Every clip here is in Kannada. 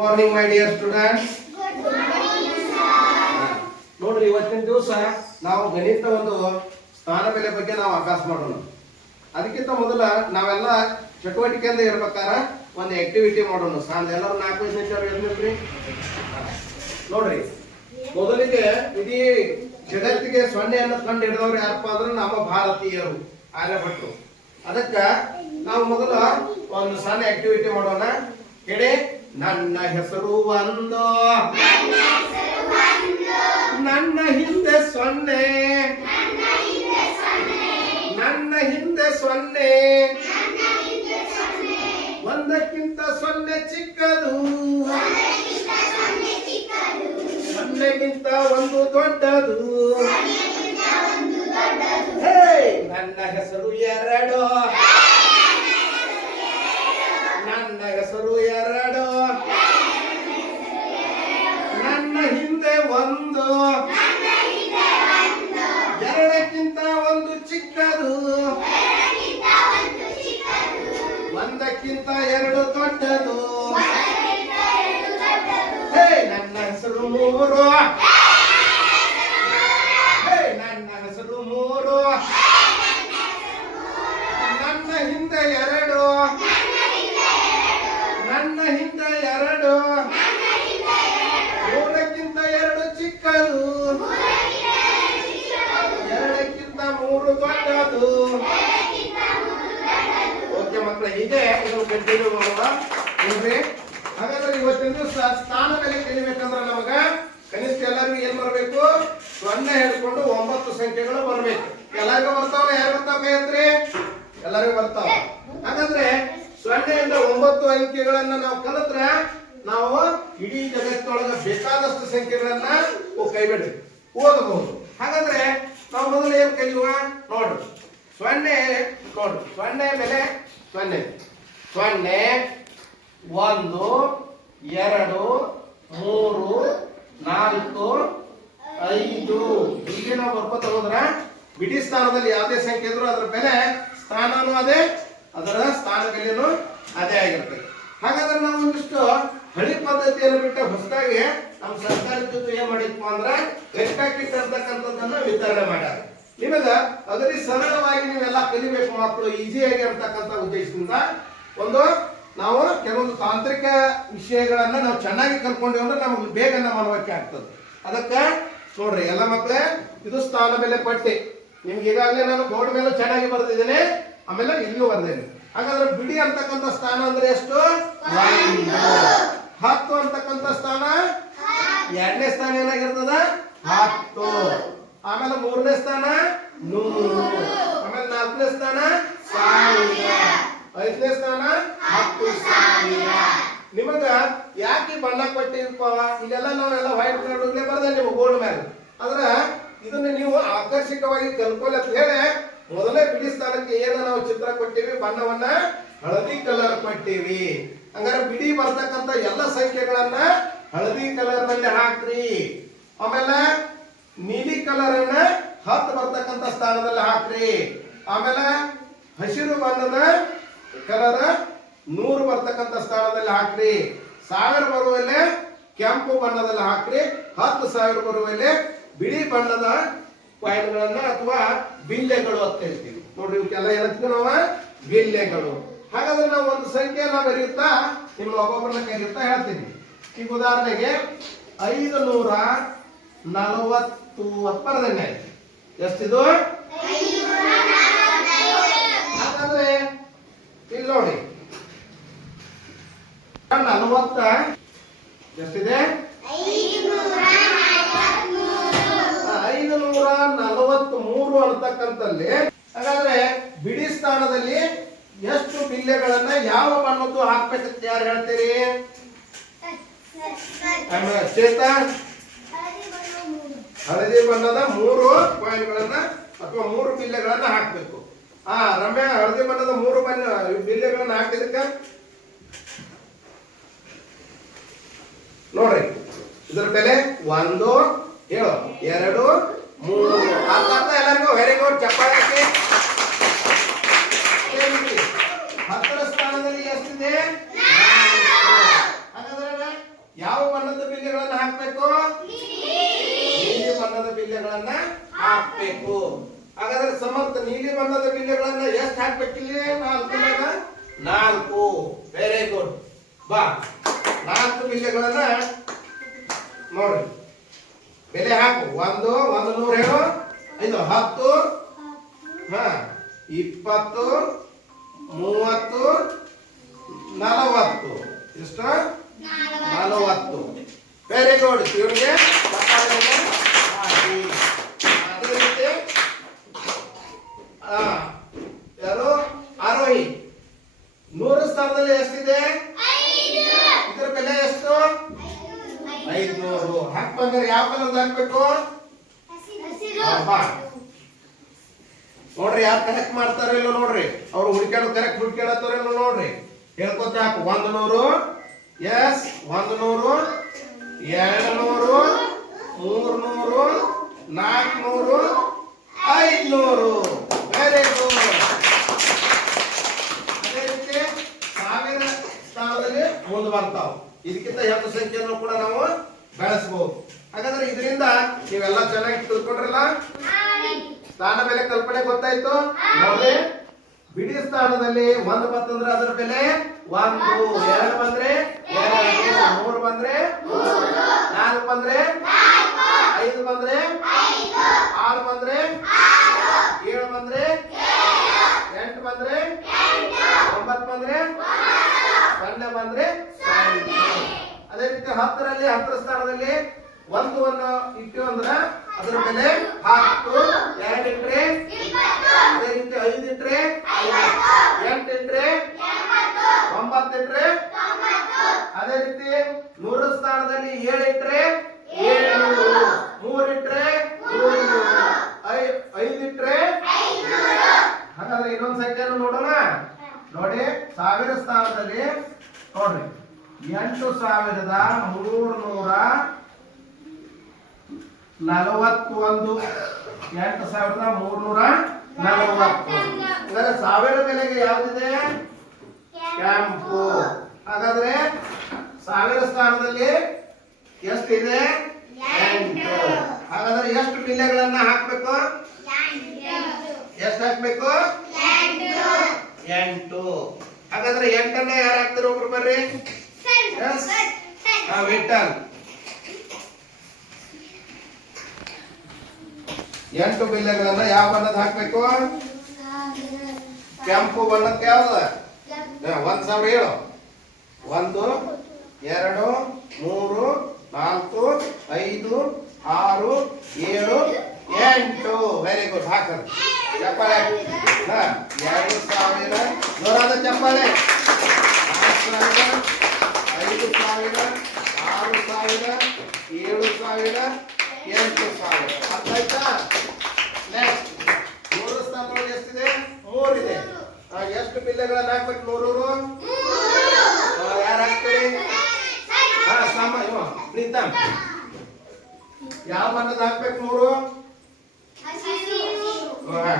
Morning my dear students. ನೋಡ್ರಿ, ಇವತ್ತಿನ ದಿವಸ ನಾವು ಗಣಿತ ಒಂದು ಸ್ಥಾನ ಬೆಲೆ ಬಗ್ಗೆ ನಾವು ಅಭ್ಯಾಸ ಮಾಡೋಣ. ಅದಕ್ಕಿಂತ ಮೊದಲ ನಾವೆಲ್ಲ ಚಟುವಟಿಕೆಯಿಂದ ಇರ್ಬೇಕಾರ ಒಂದು ಆಕ್ಟಿವಿಟಿ ಮಾಡೋಣ. ಎಲ್ಲರೂ 4 ನಿಮಿಷ ನೋಡ್ರಿ, ಮೊದಲಿಗೆ ಇಡೀ ಜಗತ್ತಿಗೆ ಸೊನ್ನೆಯನ್ನು ಕಂಡು ಹಿಡಿದವ್ರು ಯಾರಪ್ಪ ಅಂದ್ರೆ ನಮ್ಮ ಭಾರತೀಯರು, ಆರ್ಯಭಟ್ರು. ಅದಕ್ಕ ನಾವು ಮೊದಲ ಒಂದು ಸಣ್ಣ ಆಕ್ಟಿವಿಟಿ ಮಾಡೋಣ. ಹೇಳಿ, ನನ್ನ ಹೆಸರು ಒಂದು, ನನ್ನ ಹಿಂದೆ ಸೊನ್ನೆ, ನನ್ನ ಹಿಂದೆ ಸೊನ್ನೆ, ಒಂದಕ್ಕಿಂತ ಸೊನ್ನೆ ಚಿಕ್ಕದು, ಸೊನ್ನೆಗಿಂತ ಒಂದು ದೊಡ್ಡದು. ನನ್ನ ಹೆಸರು ಎರಡು, ನನ್ನ ಹೆಸರು ಎರಡು, ನನ್ನ ಹಿಂದೆ ಒಂದು, ಎರಡಕ್ಕಿಂತ ಒಂದು ಚಿಕ್ಕದು, ಒಂದಕ್ಕಿಂತ ಎರಡು ದೊಡ್ಡದು. ನನ್ನ ಹೆಸರು ಮೂರು, ನನ್ನ ಹೆಸರು ಮೂರು, ನನ್ನ ಹಿಂದೆ ಎರಡು, ನನ್ನ ಹಿಂದೆ ಎರಡು, ಮೂರಕ್ಕಿಂತ ಎರಡು ಚಿಕ್ಕದು, ಎರಡಕ್ಕಿಂತ ಮೂರು ದೊಡ್ಡದು. ಓಕೆ ಮಕ್ಕಳ, ಹೀಗೆ ಇದನ್ನು ಕಂಟಿನ್ಯೂ ಮಾಡುವ. ನೋಡ್ರಿ, ಹಾಗಾದ್ರೆ ಇವತ್ತಿನ ದಿವಸ ಸ್ಥಾನ ಬೆಲೆ ಕಲಿಬೇಕಂದ್ರೆ ನಮಗ ಕನಿಷ್ಠ ಎಲ್ಲರಿಗೂ ಏನ್ ಬರಬೇಕು? ಸೊನ್ನೆ ಹಿಡ್ಕೊಂಡು 9 ಸಂಖ್ಯೆಗಳು ಬರಬೇಕು. ಎಲ್ಲರಿಗೂ ಬರ್ತಾವಲ್ಲ? ಯಾರು ಬರ್ತಾವ ಕೈಯತ್ರಿ? ಎಲ್ಲರಿಗೂ ಬರ್ತಾವ. ಹಾಗಾದ್ರೆ ಸೊನ್ನೆಯಿಂದ 9 ಅಂಕೆಗಳನ್ನ ನಾವು ಕಲಿತ್ರೆ ನಾವು ಇಡೀ ಜಗತ್ತೊಳಗ ಬೇಕಾದಷ್ಟು ಸಂಖ್ಯೆಗಳನ್ನ ಕೈಬಿಡ್ರಿ ಓದಬಹುದು. ಹಾಗಾದ್ರೆ ನಾವು ಮೊದಲು ಏನ್ ಕಲಿಯುವ ನೋಡ್ರಿ. ಸೊನ್ನೆ ನೋಡ್ರಿ, ಸೊನ್ನೆ ಮೇಲೆ ಸೊನ್ನೆ, ಸೊನ್ನೆ 1 2 3 4 5 ಹೀಗೆ ನಾವು ಬರ್ಕೋತ ಹೋದ್ರ ಬಿಡಿ ಸ್ಥಾನದಲ್ಲಿ ಯಾವುದೇ ಸಂಖ್ಯೆ ಇದ್ರು ಅದರ ಬೆಲೆ ಸ್ಥಾನನೂ ಅದೇ, ಅದರ ಸ್ಥಾನ ಬೆಲೆನೂ ಅದೇ ಆಗಿರ್ತದೆ. ಹಾಗಾದ್ರೆ ನಾವು ಒಂದಿಷ್ಟು ಹಳಿ ಪದ್ಧತಿಯನ್ನು ಬಿಟ್ಟು ಹೊಸದಾಗಿ ನಮ್ಮ ಸರ್ಕಾರದ ಜೊತೆ ಏನ್ ಮಾಡಿದ್ವಿ ಅಂದ್ರೆ ಲೆಕ್ಕಾಕಿಟ್ ಅಂತಕ್ಕಂಥದ್ದನ್ನ ವಿತರಣೆ ಮಾಡ್ಯಾರ. ನಿಮಗ ಅದರಲ್ಲಿ ಸರಳವಾಗಿ ನೀವೆಲ್ಲ ಕಲಿಬೇಕು ಮಕ್ಕಳು, ಈಸಿಯಾಗಿ ಅಂತಕ್ಕಂಥ ಉದ್ದೇಶದಿಂದ ಒಂದು ನಾವು ಕೆಲವೊಂದು ತಾಂತ್ರಿಕ ವಿಷಯಗಳನ್ನ ನಾವು ಚೆನ್ನಾಗಿ ಕಲ್ಕೊಂಡ್ವಿ ಅಂದ್ರೆ ನಮಗೆ ಬೇಗ ಮನವರಿಕೆ ಆಗ್ತದೆ. ಅದಕ್ಕೆ ನೋಡ್ರಿ ಎಲ್ಲ ಮಕ್ಕಳೇ, ಇದು ಸ್ಥಾನ ಬೆಲೆ ಪಟ್ಟಿ. ನಿಮ್ಗೆ ಈಗಾಗಲೇ ನಾನು ಬೋರ್ಡ್ ಮೇಲೂ ಚೆನ್ನಾಗಿ ಬರ್ದಿದ್ದೇನೆ, ಆಮೇಲೆ ಇಲ್ಲಿಯೂ ಬರ್ದೇನೆ. ಹಾಗಾದ್ರೆ ಬಿಡಿ ಅಂತಕ್ಕಂಥ ಸ್ಥಾನ ಅಂದ್ರೆ ಎಷ್ಟು? 10 ಅಂತಕ್ಕಂಥ ಸ್ಥಾನ, ಎರಡನೇ ಸ್ಥಾನ ಏನಾಗಿರ್ತದ? 10. ಆಮೇಲೆ ಮೂರನೇ ಸ್ಥಾನ 100, ಆಮೇಲೆ ನಾಲ್ಕನೇ ಸ್ಥಾನ 1000, ಐದನೇ ಸ್ಥಾನ 10,000. ನಿಮಗ ಯಾಕೆ ಬಣ್ಣ ಕೊಟ್ಟಿರಪ್ಪ? ಇಲ್ಲೆಲ್ಲ ನಾವೆಲ್ಲ ವೈಟ್ ಕಲರ್ ಬರ್ದೆ ನಿಮ್ಗೆ ಬೋರ್ಡ್ ಮೇಲೆ. ಆದ್ರ ಇದನ್ನ ನೀವು ಆಕರ್ಷಕವಾಗಿ ಕಲ್ಕೊಳ್ಳಿ ಅಂತ ಹೇಳಿ ಮೊದಲೇ ಬಿಡಿ ಸ್ಥಾನಕ್ಕೆ ಏನ ನಾವು ಚಿತ್ರ ಕೊಟ್ಟಿವಿ, ಬಣ್ಣವನ್ನ ಹಳದಿ ಕಲರ್ ಕೊಟ್ಟಿವಿ. ಹಂಗಾರೆ ಬಿಡಿ ಬರ್ತಕ್ಕಂಥ ಎಲ್ಲ ಸಂಖ್ಯೆಗಳನ್ನ ಹಳದಿ ಕಲರ್ ನಲ್ಲಿ ಹಾಕ್ರಿ. ಆಮೇಲೆ ನೀಲಿ ಕಲರ್ ಅನ್ನ 10 ಬರ್ತಕ್ಕಂಥ ಸ್ಥಾನದಲ್ಲಿ ಹಾಕ್ರಿ. ಆಮೇಲೆ ಹಸಿರು ಬಣ್ಣದ ಕಲರ್ 100 ಬರ್ತಕ್ಕಂಥ ಸ್ಥಾನದಲ್ಲಿ ಹಾಕ್ರಿ. 1000 ಬರುವಲ್ಲೇ ಕೆಂಪು ಬಣ್ಣದಲ್ಲಿ ಹಾಕ್ರಿ. 10,000 ಬರುವಲ್ಲೇ ಬಿಳಿ ಬಣ್ಣದ ಕಾಯಿನ್ಗಳನ್ನ ಅಥವಾ ಬಿಲ್ಲೆಗಳು ಅಂತ ಹೇಳ್ತೀವಿ. ನೋಡ್ರಿ, ಇವಕ್ಕೆಲ್ಲ ಏನಂತೀವಿ ನಾವು? ಬಿಲ್ಲೆಗಳು. ಹಾಗಾದ್ರೆ ನಾವು ಒಂದು ಸಂಖ್ಯೆಯನ್ನ ಬರೆಯುತ್ತಾ ನಿಮ್ಮ ಒಬ್ಬೊಬ್ಬರನ್ನ ಕರೆಯುತ್ತಾ ಹೇಳ್ತೀನಿ. ಈಗ ಉದಾಹರಣೆಗೆ 540 ಬರದನ್ನೇ ಎಷ್ಟಿದು? ಹಾಗಾದ್ರೆ ಇಲ್ಲಿ ನೋಡಿ, 40 ಎಷ್ಟಿದೆ? 543 ಅಂತಕ್ಕಂಥಲ್ಲಿ. ಹಾಗಾದ್ರೆ ಬಿಡಿ ಸ್ಥಾನದಲ್ಲಿ ಎಷ್ಟು ಬಿಲ್ಲೆಗಳನ್ನ ಯಾವ ಬಣ್ಣದ್ದು ಹಾಕ್ಬೇಕಂತ ಯಾರು ಹೇಳ್ತೀರಿ? ಚೇತನ್, ಹಳದಿ ಬಣ್ಣದ 3 ಕಾಯಿನ್ಗಳನ್ನ ಅಥವಾ 3 ಬಿಲ್ಲೆಗಳನ್ನ ಹಾಕ್ಬೇಕು. ರಮ್ಯಾ, ಹಳದಿ ಬಣ್ಣದ 3 ಬಿಲ್ಲೆಗಳನ್ನ ಹಾಕಿದಕ್ಕ ನೋಡ್ರಿ, ಇದರ ಬೆಲೆ 1 ಹೇಳು 2 3. ಎಲ್ಲರಿಗೂ ವೆರಿ ಗುಡ್, ಚಪ್ಪಾಳೆ. 10ರ ಸ್ಥಾನದಲ್ಲಿ ಎಷ್ಟಿದೆ? ಹಾಗಾದ್ರೆ ಯಾವ ಬಣ್ಣದ ಬಿಲ್ಲೆಗಳನ್ನ ಹಾಕ್ಬೇಕು? ನೀಲಿ ಬಣ್ಣದ ಬಿಲ್ಲೆಗಳನ್ನ ಹಾಕ್ಬೇಕು. ಹಾಗಾದ್ರೆ ಸಮರ್ಥ ನೀಲಿ ಬಣ್ಣದ ಬಿಲ್ಲೆಗಳನ್ನ ಎಷ್ಟು ಹಾಕ್ಬೇಕಿಲ್ಲ? 4 4. Very good. ಬಾ 4 ಬಿಲ್ಲೆಗಳನ್ನ ನೋಡ್ರಿ ಬೆಲೆ ಹಾಕು. 1 100 ಹೇಳು. ಇದು 10 20 30 40. ಎಷ್ಟು? 40. Very good. ಇವರಿಗೆ ಅದೇ ರೀತಿ ಯಾರು ಆರೋಹಿ 100 ಸ್ಥಾನದಲ್ಲಿ ಎಷ್ಟಿದೆ? ಇದರ ಬೆಲೆ ಎಷ್ಟು? 500. ಹಾಕ್ಬಂದ್ರೆ ಯಾವ ಕಲರ್ ಹಾಕ್ಬೇಕು? ನೋಡ್ರಿ ಯಾರು ಕರೆಕ್ಟ್ ಮಾಡ್ತಾರ ಇಲ್ಲ ನೋಡ್ರಿ. ಅವ್ರು ಕರೆಕ್ಟ್ ಹುಡುಕ್ಯಾಡತ್ತಾರ ಇಲ್ಲ ನೋಡ್ರಿ. ಹೇಳ್ಕೊತ ಹಾಕು. 100. ಎಸ್ 100 200 300 400 500. Very good. ಅದೇ ರೀತಿ 1000 ಸ್ಥಾನದಲ್ಲಿ ಮುಂದೆ ಬರ್ತಾವ. ಇದಕ್ಕಿಂತ ಹೆಚ್ಚು ಸಂಖ್ಯೆಯನ್ನು ಕೂಡ ನಾವು ಬೆಳೆಸಬಹುದು. ಹಾಗಾದ್ರೆ ಇದರಿಂದ ನೀವೆಲ್ಲ ಚೆನ್ನಾಗಿ ತಿಳ್ಕೊಂಡ್ರಲ್ಲ. ಸ್ಥಾನ ಬೆಲೆ ಕಲ್ಪನೆ ಗೊತ್ತಾಯ್ತು ನೋಡಿ. ಬಿಡಿ ಸ್ಥಾನದಲ್ಲಿ 1 ಬಂತಂದ್ರೆ ಅದರ ಬೆಲೆ 1, 2 ಬಂದ್ರೆ 2, 3 ಬಂದ್ರೆ 4 ಬಂದ್ರೆ 5 ಬಂದ್ರೆ 6 ಬಂದ್ರೆ 7 ಬಂದ್ರೆ 8 ಬಂದ್ರೆ 9 ಬಂದ್ರೆ 10 ಬಂದ್ರೆ 0. ಅದೇ ರೀತಿ 10ರಲ್ಲಿ 10 ಸ್ಥಾನದಲ್ಲಿ 1 ಅನ್ನು ಇಟ್ಟು ಅಂದ್ರೆ ಅದರ ಬೆಲೆ 10. 2 ಇಟ್ರೆ 20. ಅದೇ ರೀತಿ 5 ಇಟ್ರೆ 8 ಇಟ್ರೆ 9 ಇಟ್ರೆ 90. ಅದೇ ರೀತಿ 100 ಸ್ಥಾನದಲ್ಲಿ 7 ಇಟ್ರೆ 700. 3 ಇಟ್ರೆ 300. 5 ಇಟ್ರೆ 500. ಹಾಗಾದ್ರೆ ಇನ್ನೊಂದು ಸಂಖ್ಯೆಯನ್ನು ನೋಡೋಣ ನೋಡಿ. 1000 ಸ್ಥಾನದಲ್ಲಿ ನೋಡ್ರಿ 8341. 800340. ಅಂದ್ರೆ 1000 ಬೆಲೆಗೆ ಯಾವ್ದಿದೆ? ಕೆಂಪು. ಹಾಗಾದ್ರೆ 1000 ಸ್ಥಾನದಲ್ಲಿ ಎಷ್ಟಿದೆ? 8. ಹಾಗಾದ್ರೆ ಎಷ್ಟು ಬಿಲ್ಲೆಗಳನ್ನ ಹಾಕ್ಬೇಕು? ಎಷ್ಟು ಹಾಕ್ಬೇಕು? 8. ಹಾಗಾದ್ರೆ 8ಅನ್ನ ಯಾರು ಹಾಕ್ತಾರೆ? ಒಬ್ರು ಬರ್ರಿ. ವಿಠಲ್ 8 ಬಿಲ್ಲೆಗಳನ್ನ ಯಾವ ಬಣ್ಣದ ಹಾಕ್ಬೇಕು? ಕೆಂಪು ಬಣ್ಣಕ್ಕೆ ಯಾವ್ದು? 1000 ಹೇಳು. 1 2 3 4 5 6 7 8. Very good. ಹಾಕರ್ ಚಪ್ಪಾಳೆ. 2000 ಜೋರಾದ ಚಪ್ಪಾಳೆ. 4000 5000 6000 7000 8000. ಅರ್ಥ ಆಯ್ತಾ? ನೆಕ್ಸ್ಟ್ 100 ಸ್ಥಾನದೊಳಗೆ ಎಷ್ಟಿದೆ? 3 ಇದೆ. ಎಷ್ಟು ಬಿಲ್ಲೆಗಳನ್ನ ಹಾಕ್ಬೇಕು? 100. ಯಾರು ಹಾಕ್ತೀರಿ? ಪ್ರೀತಮ್ ಯಾವ ಬಣ್ಣದ ಹಾಕ್ಬೇಕು? 3.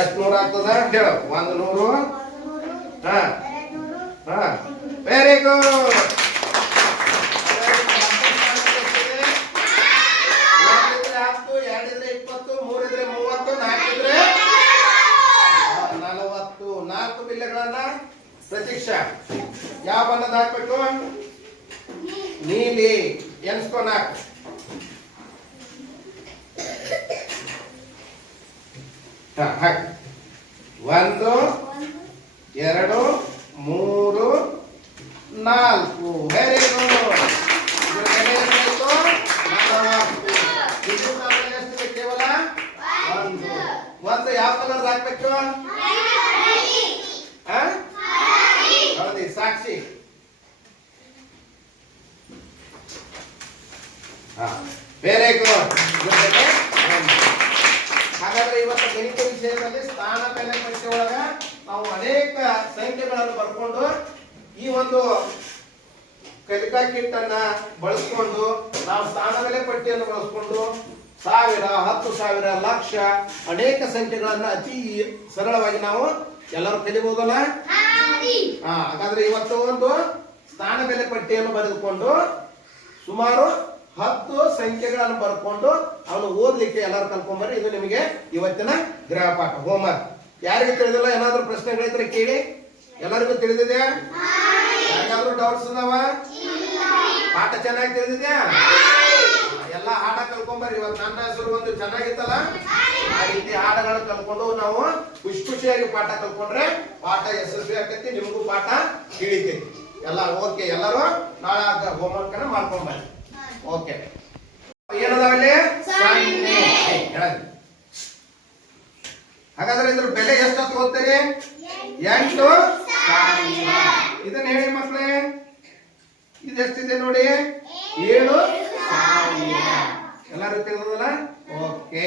ಎಷ್ಟು 100 ಆಗ್ತದ ಹೇಳು? 100. Very good. 4 ಬಿಲ್ಲೆಗಳನ್ನ ಪ್ರತೀಕ್ಷಾ ಯಾವ ಬಣ್ಣದ ಹಾಕ್ಬೇಕು? ನೀಲಿ. ಎನ್ಸ್ಕೊ 4. 1 2 3 4. Very good. ಕೇವಲ 1 ಯಾವ ಕಲರ್ ಹಾಕ್ಬೇಕು? ಹೌದು ಸಾಕ್ಷಿ. Very good. ಹಾಗಾದ್ರೆ ಇವತ್ತು ಗಣಿತ ವಿಷಯದಲ್ಲಿ ಸ್ಥಾನ ಬೆಲೆ ಪರೀಕ್ಷೆ ಒಳಗ ನಾವು ಅನೇಕ ಸಂಖ್ಯೆಗಳನ್ನು ಬರ್ಕೊಂಡು ಈ ಒಂದು ಕಲಿಕಾ ಕಿಟ್ ಅನ್ನ ಬಳಸ್ಕೊಂಡು ನಾವು ಸ್ಥಾನ ಬೆಲೆ ಪಟ್ಟಿಯನ್ನು ಬಳಸ್ಕೊಂಡು 1000 10,000 ಲಕ್ಷ ಅನೇಕ ಸಂಖ್ಯೆಗಳನ್ನ ಅತಿ ಸರಳವಾಗಿ ನಾವು ಎಲ್ಲರೂ ಕಲಿಬಹುದಲ್ಲ? ಹಾಗಾದ್ರೆ ಇವತ್ತು ಒಂದು ಸ್ಥಾನ ಬೆಲೆ ಪಟ್ಟಿಯನ್ನು ಬರೆದುಕೊಂಡು ಸುಮಾರು 10 ಸಂಖ್ಯೆಗಳನ್ನು ಬರ್ಕೊಂಡು ಅವನು ಓದ್ಲಿಕ್ಕೆ ಎಲ್ಲರೂ ಕಲ್ಕೊಂಡ್ಬರ್ರಿ. ಇದು ನಿಮಗೆ ಇವತ್ತಿನ ಗೃಹಪಾಠ ಹೋಮ್ವರ್ಕ್. ಯಾರಿಗೂ ತಿಳಿದಿಲ್ಲ ಏನಾದ್ರೂ ಪ್ರಶ್ನೆಗಳಿದ್ರೆ ಕೇಳಿ. ಎಲ್ಲರಿಗೂ ತಿಳಿದಿದೆಯಾ? ಯಾರಿಗಾದ್ರೂ ಡೌಟ್ಸ್ ಅದಾವ? ಪಾಠ ಚೆನ್ನಾಗಿ ತಿಳಿದಿದ್ಯಾ? ಎಲ್ಲ ಹಾಡ ಕಲ್ಕೊಂಬರ್ರಿ. ಇವತ್ತು ನನ್ನ ಹೆಸರು ಒಂದು ಚೆನ್ನಾಗಿತ್ತಲ್ಲ, ಆ ರೀತಿ ಹಾಡಗಳನ್ನು ಕಲ್ಕೊಂಡು ನಾವು ಖುಷಿಯಾಗಿ ಪಾಠ ಕಲ್ಕೊಂಡ್ರೆ ಪಾಠ ಯಶಸ್ವಿ ಆಗ್ತೈತಿ, ನಿಮಗೂ ಪಾಠ ತಿಳಿತೈತಿ. ಎಲ್ಲ ಓಕೆ. ಎಲ್ಲರೂ ನಾಳೆ ಹೋಮ್ವರ್ಕ್ ಅನ್ನ ಮಾಡ್ಕೊಂಬರ್ರಿ. ಓಕೆ. ಏನದಾವಲ್ಲಿ? 0. ಹಾಗಾದ್ರೆ ಇದ್ರ ಬೆಲೆ ಎಷ್ಟಂತ ಓದ್ತೀರಿ? 8,000. ಇದನ್ನ ಹೇಳಿ ಮಕ್ಕಳೇ. ಇದೆಷ್ಟಿದೆ ನೋಡಿ? 7,000. ಎಲ್ಲರೂ ತಿಳಿದಲ್ಲ? ಓಕೆ.